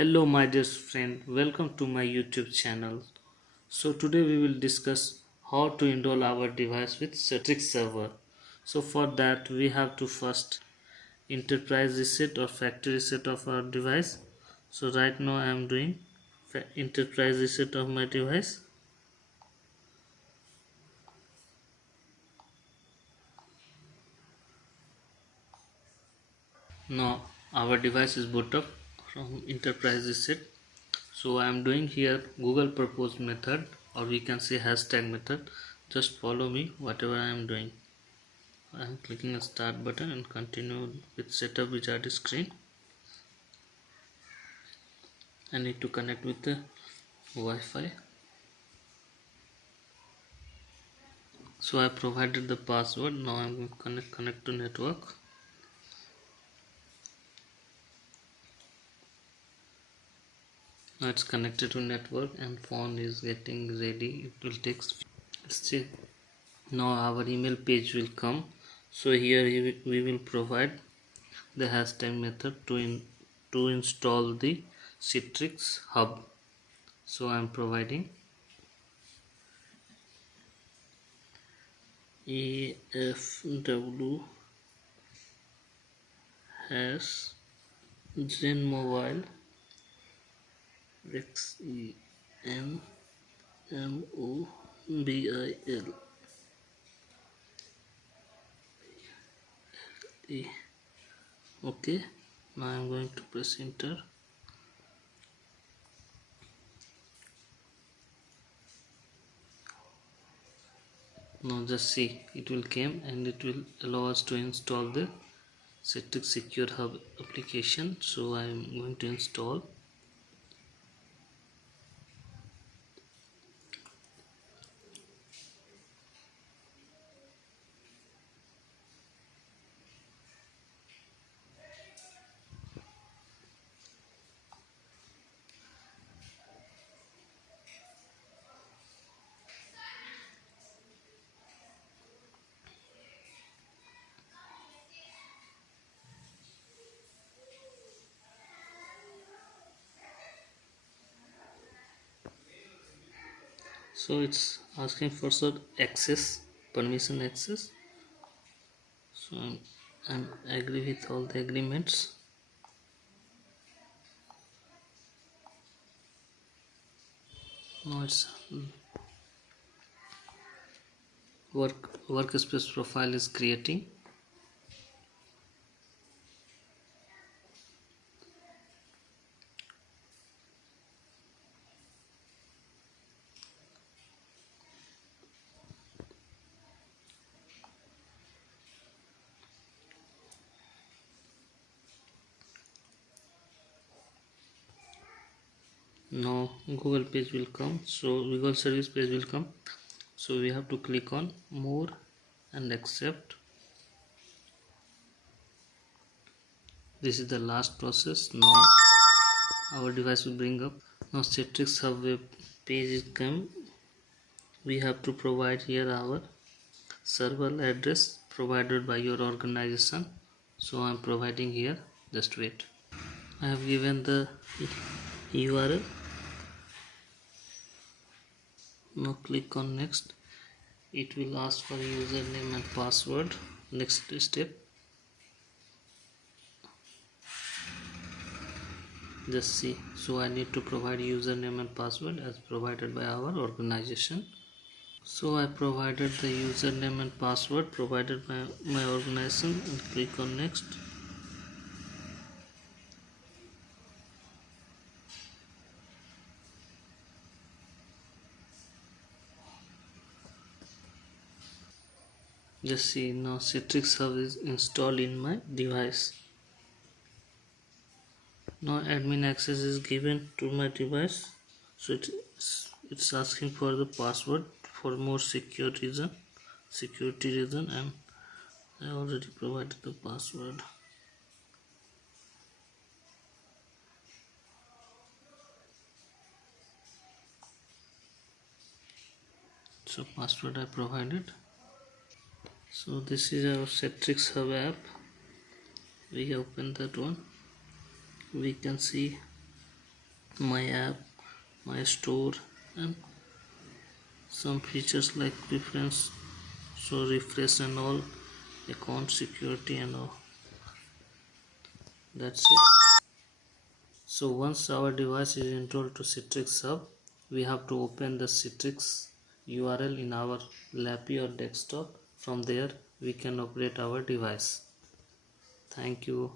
Hello, my dear friend. Welcome to my YouTube channel. So today we will discuss how to enroll our device with Citrix server. So for that we have to first enterprise reset or factory reset of our device. So right now I am doing enterprise reset of my device. Now our device is boot up from enterprise reset. So I am doing here Google propose method, or we can say hashtag method. Just follow me whatever I am doing. I am clicking the start button and continue with setup wizard screen. I need to connect with the Wi-Fi. So I provided the password. Now I am going to connect to network. Now it's connected to network and phone is getting ready. It will take. Let's see. Now our email page will come. So here we will provide the hashtag method to install the Citrix hub. So I am providing EFW has Zen Mobile X E N M O B I L E. Okay, now I am going to press enter. Now just see, it will came and it will allow us to install the Citrix Secure Hub application. So I am going to install. So it's asking for some access, permission access. So I'm agree with all the agreements. Now it's workspace profile is creating. Now Google page will come. So Google service page will come. So we have to click on more and accept. This is the last process. Now our device will bring up. Now Citrix Hub web page is come. We have to provide here our server address provided by your organization. So I am providing here. Just wait. I have given the URL. Now click on next. It will ask for username and password. Next step, just see. So I need to provide username and password as provided by our organization. So I provided the username and password provided by my organization and click on next. Just see, now Citrix Hub is installed in my device. Now admin access is given to my device. So it's asking for the password for more security reason, and I already provided the password. So password I provided. So this is our Citrix Hub app. We open that one. We can see my app, my store, and some features like preference, so refresh and all, account security and all. That's it. So once our device is enrolled to Citrix Hub, we have to open the Citrix URL in our Lappy or desktop. From there, we can operate our device. Thank you.